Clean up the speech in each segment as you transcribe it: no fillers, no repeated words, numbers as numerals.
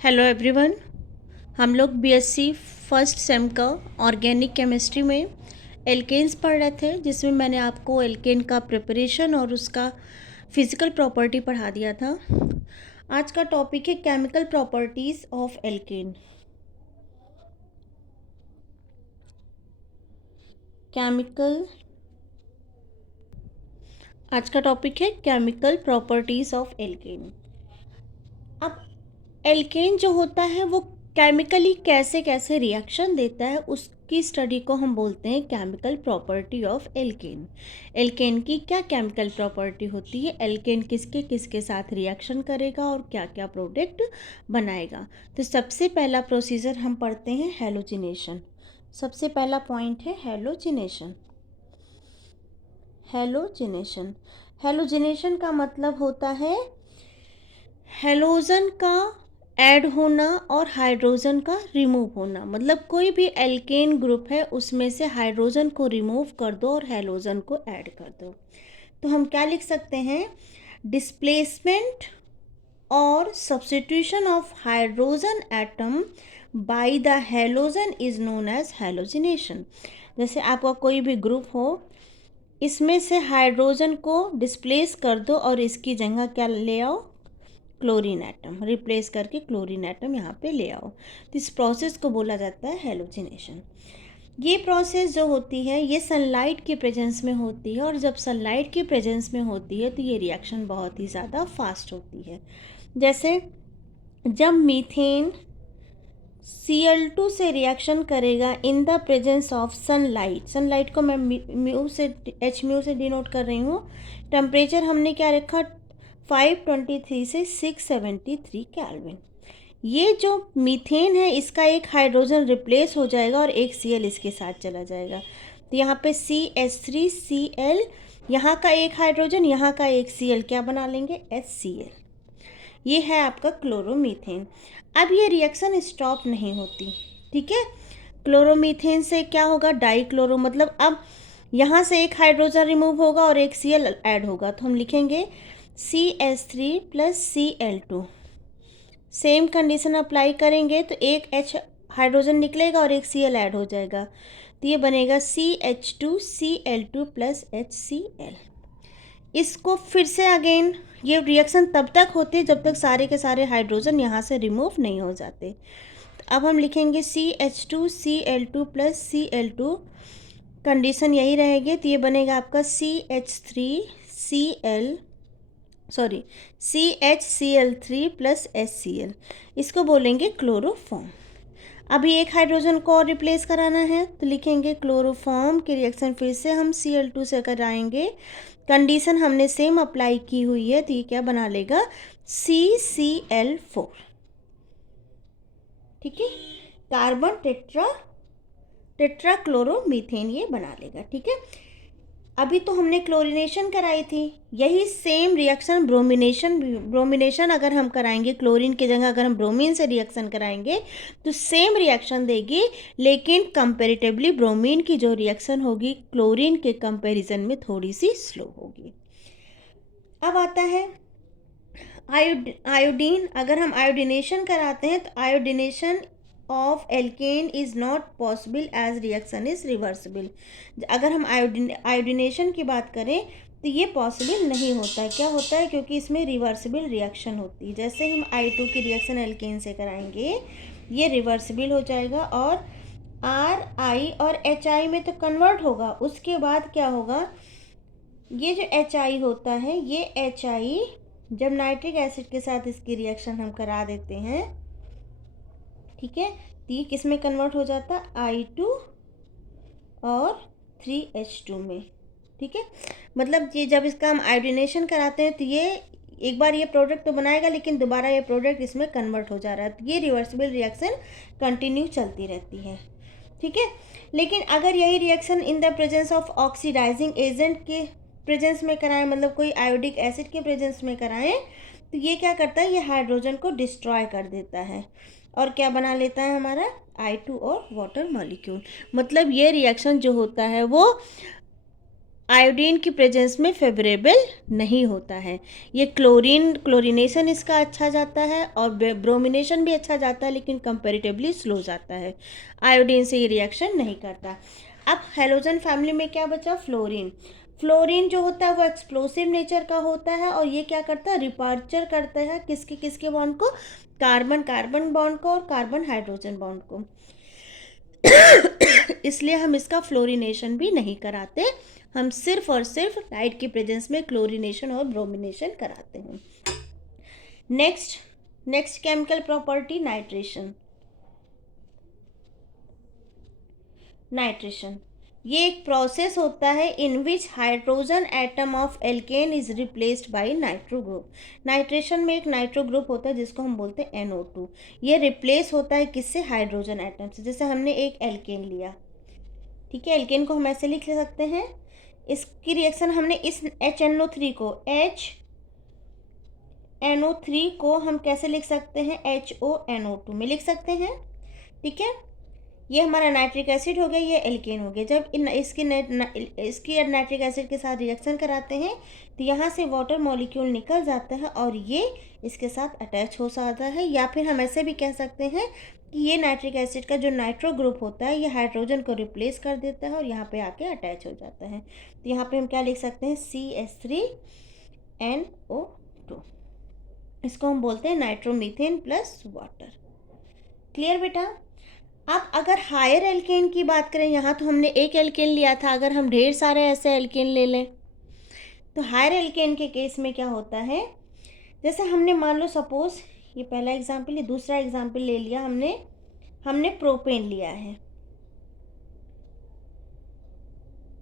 Hello everyone. हम लोग BSc first sem का ऑर्गेनिक केमिस्ट्री में एल्केन्स पढ़ रहे थे, जिसमें मैंने आपको एल्केन का प्रिपरेशन और उसका फिज़िकल प्रॉपर्टी पढ़ा दिया था। आज का टॉपिक है केमिकल प्रॉपर्टीज़ ऑफ एल्केन। आज का टॉपिक है केमिकल प्रॉपर्टीज़ ऑफ एल्केन। अब एल्केन जो होता है वो केमिकली कैसे कैसे रिएक्शन देता है, उसकी स्टडी को हम बोलते हैं chemical property of alkane. Alkane की क्या केमिकल प्रॉपर्टी होती है, एल्केन किसके किसके साथ रिएक्शन करेगा और क्या क्या प्रोडक्ट बनाएगा। तो सबसे पहला प्रोसीजर हम पढ़ते हैं हैलोजिनेशन। सबसे पहला पॉइंट है हैलोजिनेशन। हैलोजिनेशन हैलोजिनेशन का मतलब होता है हैलोजन का ऐड होना और हाइड्रोजन का रिमूव होना। मतलब कोई भी एल्केन ग्रुप है उसमें से हाइड्रोजन को रिमूव कर दो और हैलोजन को ऐड कर दो। तो हम क्या लिख सकते हैं, डिस्प्लेसमेंट और substitution of hydrogen atom by the halogen is known as halogenation. जैसे आपका कोई भी ग्रुप हो, इसमें से हाइड्रोजन को डिस्प्लेस कर दो और इसकी जगह क्या ले आओ, क्लोरीन एटम रिप्लेस करके क्लोरीन एटम यहाँ पे ले आओ। तो इस प्रोसेस को बोला जाता है हैलोजिनेशन। ये प्रोसेस जो होती है ये सनलाइट के प्रेजेंस में होती है, और जब सनलाइट के प्रेजेंस में होती है तो ये रिएक्शन बहुत ही ज़्यादा फास्ट होती है। जैसे जब मीथेन Cl2 से रिएक्शन करेगा इन the presence of sunlight, sunlight को मैं म्यू से एच म्यू से डिनोट कर रही हूँ। टेम्परेचर हमने क्या रखा, 523 से 673 केल्विन। ये जो मीथेन है इसका एक हाइड्रोजन रिप्लेस हो जाएगा और एक Cl इसके साथ चला जाएगा। तो यहाँ पे CH3Cl, यहाँ का एक हाइड्रोजन, यहाँ का एक Cl, क्या बना लेंगे, HCl। ये है आपका क्लोरोमीथेन। अब ये रिएक्शन स्टॉप नहीं होती, ठीक है। क्लोरोमीथेन से क्या होगा, डाईक्लोरो, मतलब अब यहाँ से एक हाइड्रोजन रिमूव होगा और एक Cl ऐड होगा। तो हम लिखेंगे CH3 plus Cl2। Same condition apply करेंगे तो एक H हाइड्रोजन निकलेगा और एक Cl ऐड हो जाएगा। तो ये बनेगा CH2Cl2 प्लस HCl। इसको फिर से अगेन, ये रिएक्शन तब तक होती है जब तक सारे के सारे हाइड्रोजन यहाँ से रिमूव नहीं हो जाते। तो अब हम लिखेंगे CH2Cl2 प्लस Cl2, कंडीशन यही रहेगी। तो ये बनेगा आपका CHCl3 प्लस HCl। इसको बोलेंगे क्लोरोफॉर्म। अभी एक हाइड्रोजन को और रिप्लेस कराना है तो लिखेंगे क्लोरोफॉर्म की रिएक्शन फिर से हम Cl2 से कराएंगे। कंडीशन हमने सेम अप्लाई की हुई है, तो ये क्या बना लेगा, CCl4, ठीक है। कार्बन टेट्राक्लोरोमीथेन ये बना लेगा, ठीक है। अभी तो हमने क्लोरीनेशन कराई थी, यही सेम रिएक्शन ब्रोमिनेशन अगर हम कराएंगे, क्लोरीन की जगह अगर हम ब्रोमीन से रिएक्शन कराएंगे तो सेम रिएक्शन देगी, लेकिन कंपेरेटिवली ब्रोमीन की जो रिएक्शन होगी क्लोरीन के कंपैरिजन में थोड़ी सी स्लो होगी। अब आता है आयोडीन। अगर हम आयोडीनेशन कराते हैं तो iodination of alkane is not possible as reaction is reversible. अगर हम आयोडीनेशन की बात करें तो ये पॉसिबल नहीं होता है। क्या होता है, क्योंकि इसमें रिवर्सिबल रिएक्शन होती है। जैसे हम I2 की रिएक्शन एल्केन से कराएंगे ये रिवर्सिबल हो जाएगा और RI और HI में तो कन्वर्ट होगा। उसके बाद क्या होगा, ये जो HI होता है, ये HI जब नाइट्रिक एसिड के साथ इसकी रिएक्शन हम करा देते हैं, ठीक है, तो ये किस में कन्वर्ट हो जाता, I2 और 3H2 में, ठीक है। मतलब ये जब इसका हम आयोडीनेशन कराते हैं तो ये एक बार ये प्रोडक्ट तो बनाएगा, लेकिन दोबारा ये प्रोडक्ट इसमें कन्वर्ट हो जा रहा है। तो ये रिवर्सिबल रिएक्शन कंटिन्यू चलती रहती है, ठीक है। लेकिन अगर यही reaction in the presence of oxidising agent के प्रेजेंस में कराएं, मतलब कोई आयोडिक एसिड के प्रेजेंस में कराएं, तो ये क्या करता है, ये हाइड्रोजन को डिस्ट्रॉय कर देता है और क्या बना लेता है हमारा I2 और वाटर मॉलिक्यूल। मतलब ये रिएक्शन जो होता है वो आयोडीन की प्रेजेंस में फेवरेबल नहीं होता है। ये क्लोरीनेशन इसका अच्छा जाता है और ब्रोमिनेशन भी अच्छा जाता है, लेकिन कंपैरेटिवली स्लो जाता है। आयोडीन से ये रिएक्शन नहीं करता। अब हेलोजन फैमिली में क्या बचा? फ्लोरीन। फ्लोरीन जो होता है वो एक्सप्लोसिव नेचर का होता है और ये क्या करता है? रिपर्चर करता है किसके किसके बॉन्ड को? कार्बन कार्बन बॉन्ड को और कार्बन हाइड्रोजन बॉन्ड को। इसलिए हम इसका फ्लोरिनेशन भी नहीं कराते, हम सिर्फ और सिर्फ लाइट की प्रेजेंस में क्लोरिनेशन और ब्रोमिनेशन कराते हैं। Next chemical property nitration. ये एक प्रोसेस होता है in which hydrogen atom of alkane is replaced by nitro group. Nitration में एक नाइट्रो ग्रुप होता है जिसको हम बोलते हैं NO2। ये रिप्लेस होता है किससे? हाइड्रोजन एटम से। जैसे हमने एक एल्केन लिया, ठीक है, एल्केन को हम ऐसे लिख सकते हैं, इसकी रिएक्शन हमने इस HNO3 को HNO3 को हम कैसे लिख सकते हैं? HONO2 में लिख सकते हैं, ठीक है। ये हमारा नाइट्रिक एसिड हो गया, ये एल्केन हो गया। जब इसकी नाइट्रिक एसिड के साथ रिएक्शन कराते हैं तो यहाँ से वाटर मॉलिक्यूल निकल जाता है और ये इसके साथ अटैच हो जाता है। या फिर हम ऐसे भी कह सकते हैं कि ये नाइट्रिक एसिड का जो नाइट्रो ग्रुप होता है ये हाइड्रोजन को रिप्लेस कर देता है और यहाँ पे आके अटैच हो जाता है। तो यहाँ पे हम क्या लिख सकते हैं? CH3NO2। इसको हम बोलते हैं नाइट्रोमीथेन प्लस वाटर। क्लियर बेटा? अब अगर हायर एल्केन की बात करें, यहाँ तो हमने एक एल्केन लिया था, अगर हम ढेर सारे ऐसे एल्केन ले लें तो हायर एल्केन के केस में क्या होता है? जैसे हमने मान लो सपोज ये पहला एग्जाम्पल, ये दूसरा एग्जाम्पल ले लिया हमने प्रोपेन लिया है,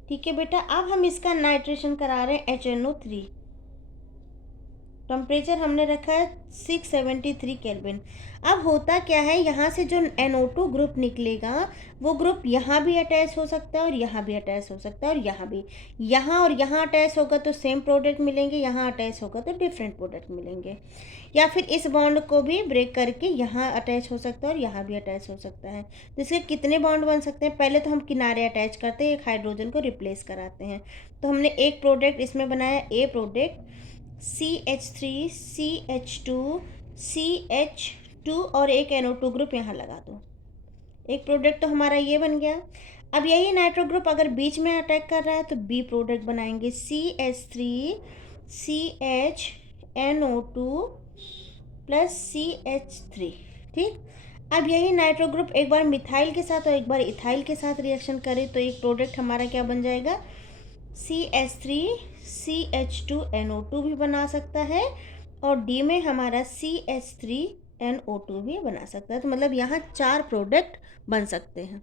ठीक है बेटा। अब हम इसका नाइट्रेशन करा रहे हैं HNO3। टेम्परेचर हमने रखा है 673 केल्विन। अब होता क्या है, यहाँ से जो NO2 ग्रुप निकलेगा वो ग्रुप यहाँ भी अटैच हो सकता है और यहाँ भी अटैच हो सकता है और यहाँ भी। यहाँ और यहाँ अटैच होगा तो सेम प्रोडक्ट मिलेंगे, यहाँ अटैच होगा तो डिफरेंट प्रोडक्ट मिलेंगे। या फिर इस बॉन्ड को भी ब्रेक करके यहाँ अटैच हो सकता है और यहाँ भी अटैच हो सकता है। तो इसके कितने बॉन्ड बन सकते हैं? पहले तो हम किनारे अटैच करते हैं, एक हाइड्रोजन को रिप्लेस कराते हैं। तो हमने एक प्रोडक्ट इसमें बनाया, ए प्रोडक्ट CH3 CH2 CH2 और एक NO2 ग्रुप यहाँ लगा दो। एक प्रोडक्ट तो हमारा ये बन गया। अब यही नाइट्रो ग्रुप अगर बीच में अटैक कर रहा है तो बी प्रोडक्ट बनाएंगे, CH3 CHNO2 प्लस CH3, ठीक। अब यही नाइट्रो ग्रुप एक बार मिथाइल के साथ और एक बार इथाइल के साथ रिएक्शन करे तो एक प्रोडक्ट हमारा क्या बन जाएगा? CH3 CH2NO2 भी बना सकता है और डी में हमारा CH3NO2 भी बना सकता है। तो मतलब यहाँ 4 प्रोडक्ट बन सकते हैं।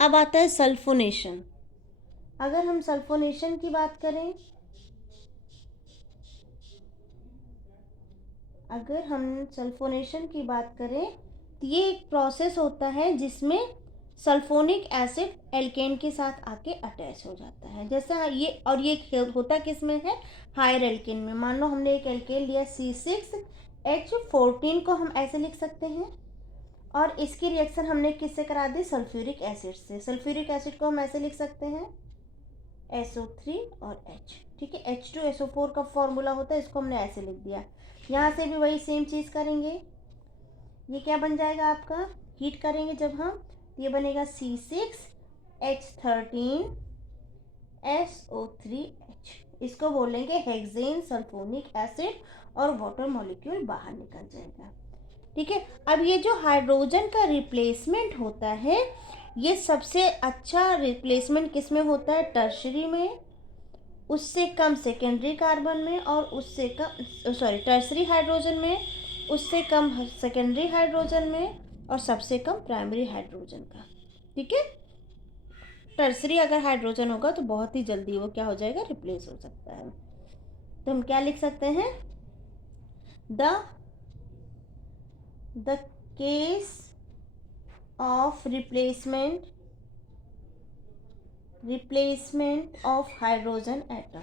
अब आता है सल्फोनेशन। अगर हम सल्फोनेशन की बात करें, तो ये एक प्रोसेस होता है जिसमें सल्फोनिक एसिड एल्केन के साथ आके अटैच हो जाता है। जैसा ये होता किस में है? हायर एल्केन में। मान लो हमने एक एल्केन लिया C6H14 को हम ऐसे लिख सकते हैं और इसकी रिएक्शन हमने किससे करा दी? सल्फ्यूरिक एसिड से। सल्फ्यूरिक एसिड को हम ऐसे लिख सकते हैं SO3 और H, ठीक है। H2SO4 का फॉर्मूला होता है, इसको हमने ऐसे लिख दिया। यहाँ से भी वही सेम चीज़ करेंगे। ये क्या बन जाएगा आपका? हीट करेंगे जब हम, ये बनेगा C6H13SO3H। इसको बोलेंगे हेक्सेन सल्फोनिक एसिड और वाटर मॉलिक्यूल बाहर निकल जाएगा, ठीक है। अब ये जो हाइड्रोजन का रिप्लेसमेंट होता है, ये सबसे अच्छा रिप्लेसमेंट किस में होता है? टर्शरी में, उससे कम सेकेंडरी कार्बन में और उससे कम टर्शरी हाइड्रोजन में, उससे कम सेकेंडरी हाइड्रोजन में और सबसे कम प्राइमरी हाइड्रोजन का, ठीक है। टर्शरी अगर हाइड्रोजन होगा तो बहुत ही जल्दी वो क्या हो जाएगा? रिप्लेस हो सकता है। तो हम क्या लिख सकते हैं? The case of replacement of hydrogen atom,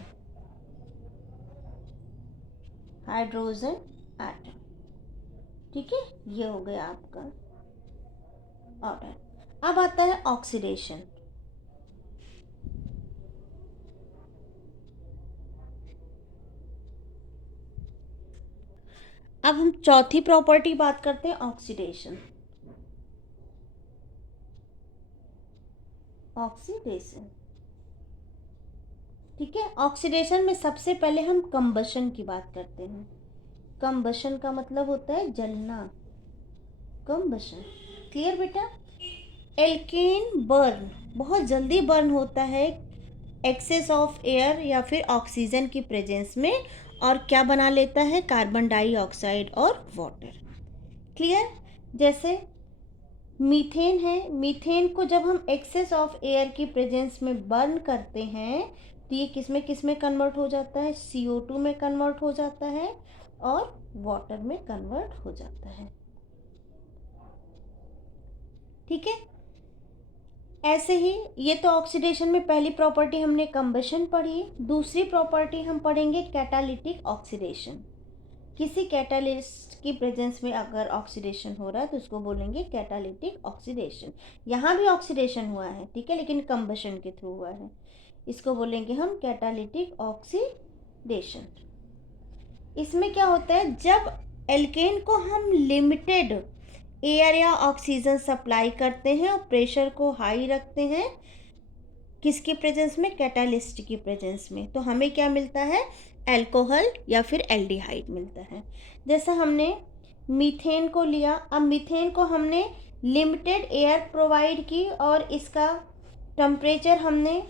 ठीक है। ये हो गया आपका। ऑर्डर। अब आता है ऑक्सीडेशन। अब हम चौथी प्रॉपर्टी बात करते हैं, ऑक्सीडेशन। ऑक्सीडेशन, ठीक है। ऑक्सीडेशन में सबसे पहले हम कंबशन की बात करते हैं। कंबशन का मतलब होता है जलना, कंबशन। क्लियर बेटा? एल्केन बर्न बहुत जल्दी बर्न होता है एक्सेस ऑफ एयर या फिर ऑक्सीजन की प्रेजेंस में, और क्या बना लेता है, कार्बन डाइऑक्साइड और वाटर। क्लियर? जैसे मीथेन है, मीथेन को जब हम एक्सेस ऑफ एयर की प्रेजेंस में बर्न करते हैं तो ये किस में कन्वर्ट हो जाता है, CO2 में कन्वर्ट हो जाता है और वाटर में कन्वर्ट हो जाता है। ठीक है। ऐसे ही ये तो ऑक्सीडेशन में पहली प्रॉपर्टी हमने कंबशन पढ़ी। दूसरी प्रॉपर्टी हम पढ़ेंगे कैटालिटिक ऑक्सीडेशन। किसी कैटालिस्ट की प्रेजेंस में अगर ऑक्सीडेशन हो रहा है तो उसको बोलेंगे कैटालिटिक ऑक्सीडेशन। यहाँ भी ऑक्सीडेशन हुआ है, ठीक है, लेकिन कंबशन के थ्रू हुआ है, इसको बोलेंगे हम कैटालिटिक ऑक्सीडेशन। इसमें क्या होता है, जब एल्केन को हम लिमिटेड एयर या ऑक्सीजन सप्लाई करते हैं और प्रेशर को हाई रखते हैं, किसकी प्रेजेंस में, कैटालिस्ट की प्रेजेंस में, तो हमें क्या मिलता है, अल्कोहल या फिर एल्डिहाइड मिलता है। जैसा हमने मीथेन को लिया, अब मीथेन को हमने लिमिटेड एयर प्रोवाइड की और इसका टेम्परेचर हमने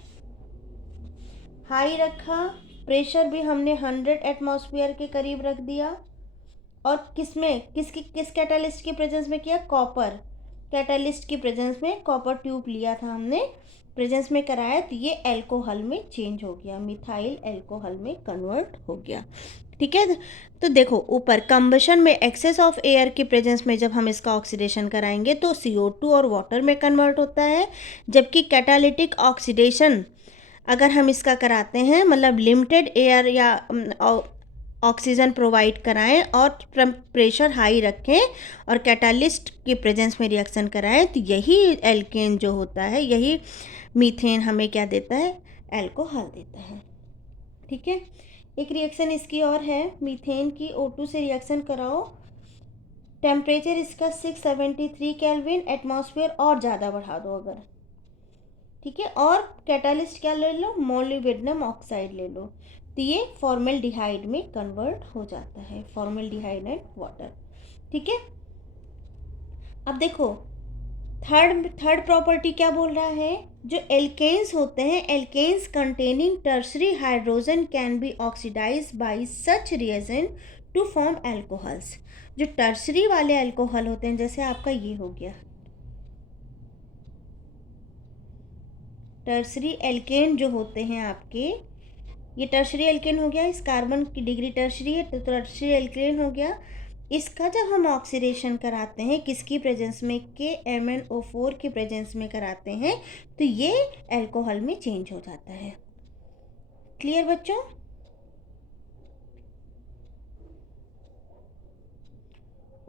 हाई रखा, प्रेशर भी हमने 100 एटमॉस्फेयर के करीब रख दिया, और किस कैटालिस्ट की प्रेजेंस में किया, कॉपर कैटालिस्ट की प्रेजेंस में कॉपर ट्यूब लिया था हमने, प्रेजेंस में कराया, तो ये अल्कोहल में चेंज हो गया, मिथाइल अल्कोहल में कन्वर्ट हो गया। ठीक है। तो देखो ऊपर कंबशन में एक्सेस ऑफ एयर की प्रेजेंस में जब हम इसका ऑक्सीडेशन कराएंगे तो CO2 और वाटर में कन्वर्ट होता है, जबकि कैटालिटिक ऑक्सीडेशन अगर हम इसका कराते हैं, मतलब लिमिटेड एयर या ऑक्सीजन प्रोवाइड कराएं और प्रेशर हाई रखें और कैटालिस्ट की प्रेजेंस में रिएक्शन कराएं, तो यही एल्केन जो होता है, यही मीथेन हमें क्या देता है, अल्कोहल देता है। ठीक है। एक रिएक्शन इसकी और है, मीथेन की O2 से रिएक्शन कराओ, टेम्परेचर इसका 673 केल्विन, एटमॉस्फेयर और ज़्यादा बढ़ा दो अगर, ठीक है, और कैटालिस्ट क्या ले लो, मोलिब्डेनम ऑक्साइड ले लो, तो ये फॉर्मल्डिहाइड में कन्वर्ट हो जाता है, फॉर्मल्डिहाइड एंड वाटर। ठीक है। अब देखो थर्ड प्रॉपर्टी क्या बोल रहा है, जो एल्केन्स होते हैं, alkanes containing tertiary hydrogen can be oxidised by such reagent to form alcohols. जो टर्शरी वाले अल्कोहल होते हैं, जैसे आपका ये हो गया टर्शरी एल्केन, जो होते हैं आपके, ये टर्शरी एल्केन हो गया, इस कार्बन की डिग्री टर्शरी है तो टर्शरी एल्केन हो गया। इसका जब हम ऑक्सीडेशन कराते हैं किसकी प्रेजेंस में, KMnO4 की प्रेजेंस में कराते हैं, तो ये अल्कोहल में चेंज हो जाता है। क्लियर बच्चों?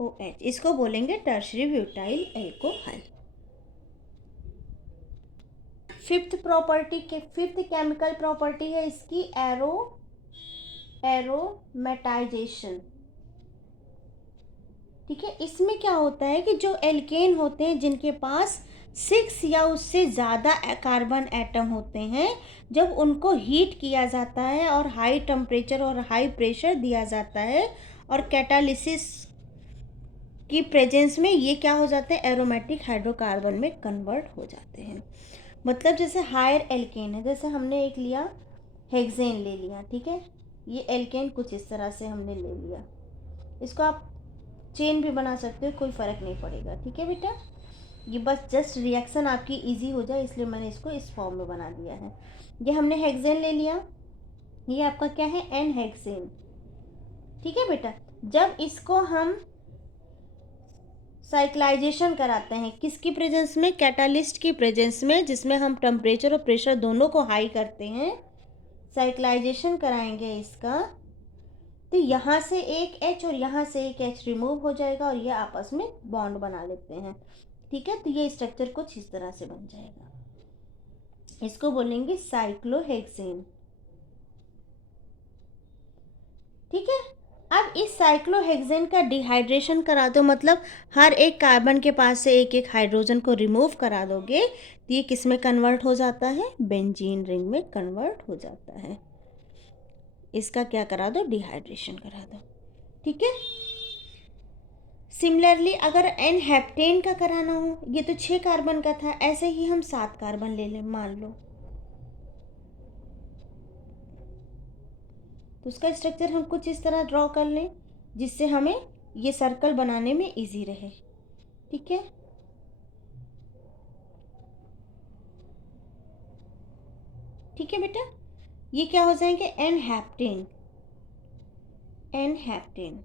OH, इसको बोलेंगे tertiary butyl alcohol. Fifth chemical property है इसकी एरोमेटाइजेशन। ठीक है। इसमें क्या होता है कि जो एल्केन होते हैं जिनके पास 6 या उससे ज़्यादा कार्बन एटम होते हैं, जब उनको हीट किया जाता है और हाई टेम्परेचर और हाई प्रेशर दिया जाता है और कैटालिसिस की प्रेजेंस में ये क्या हो जाते हैं, एरोमेटिक हाइड्रोकार्बन में कन्वर्ट हो जाते हैं। मतलब जैसे हायर एल्केन है, जैसे हमने एक लिया हेक्सेन ले लिया, ठीक है, ये एल्केन कुछ इस तरह से हमने ले लिया, इसको आप चेन भी बना सकते हो, कोई फ़र्क नहीं पड़ेगा। ठीक है बेटा, ये बस जस्ट रिएक्शन आपकी इजी हो जाए इसलिए मैंने इसको इस फॉर्म में बना दिया है। ये हमने हेक्सेन ले लिया, ये आपका क्या है, एन हेक्सेन। ठीक है बेटा, जब इसको हम साइक्लाइजेशन कराते हैं किसकी प्रेजेंस में, कैटालिस्ट की प्रेजेंस में, जिसमें हम टेम्परेचर और प्रेशर दोनों को हाई करते हैं, साइक्लाइजेशन कराएंगे इसका, तो यहाँ से एक H और यहाँ से एक H रिमूव हो जाएगा और ये आपस में बॉन्ड बना लेते हैं, ठीक है, तो ये स्ट्रक्चर कुछ इस तरह से बन जाएगा। इसको बोलेंगे साइक्लोहेक्सेन। ठीक है, अब इस साइक्लोहेक्सेन का डिहाइड्रेशन करा दो, मतलब हर एक कार्बन के पास से एक एक हाइड्रोजन को रिमूव करा दोगे तो ये किस में कन्वर्ट हो जाता है, बेंजीन रिंग में कन्वर्ट हो जाता है। इसका क्या करा दो, डिहाइड्रेशन करा दो। ठीक है, सिमिलरली अगर एन हेप्टेन का कराना हो, ये तो 6 कार्बन का था, ऐसे ही हम 7 कार्बन ले लें मान लो, तो उसका स्ट्रक्चर हम कुछ इस तरह ड्रॉ कर लें जिससे हमें ये सर्कल बनाने में इजी रहे। ठीक है, ठीक है बेटा, ये क्या हो जाएंगे, एन हेप्टेन। एन हेप्टेन,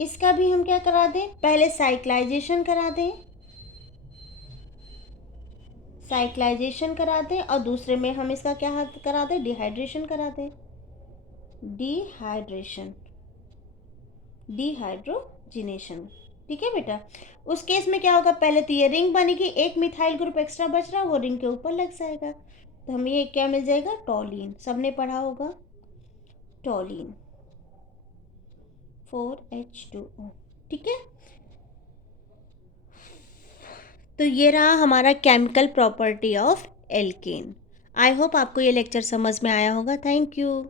इसका भी हम क्या करा दें, पहले साइक्लाइजेशन करा दें, साइक्लाइजेशन करा दें, और दूसरे में हम इसका क्या करा दें, डिहाइड्रेशन करा दें, डिहाइड्रेशन, डिहाइड्रोजिनेशन। ठीक है बेटा, उस केस में क्या होगा, पहले तो ये रिंग बनेगी, एक मिथाइल ग्रुप एक्स्ट्रा बच रहा, वो रिंग के ऊपर लग जाएगा, तो हमें ये क्या मिल जाएगा, टॉलीन। सबने पढ़ा होगा टॉलीन, 4H2O। ठीक है, तो ये रहा हमारा chemical property of alkene. I hope आपको ये लेक्चर समझ में आया होगा। Thank you.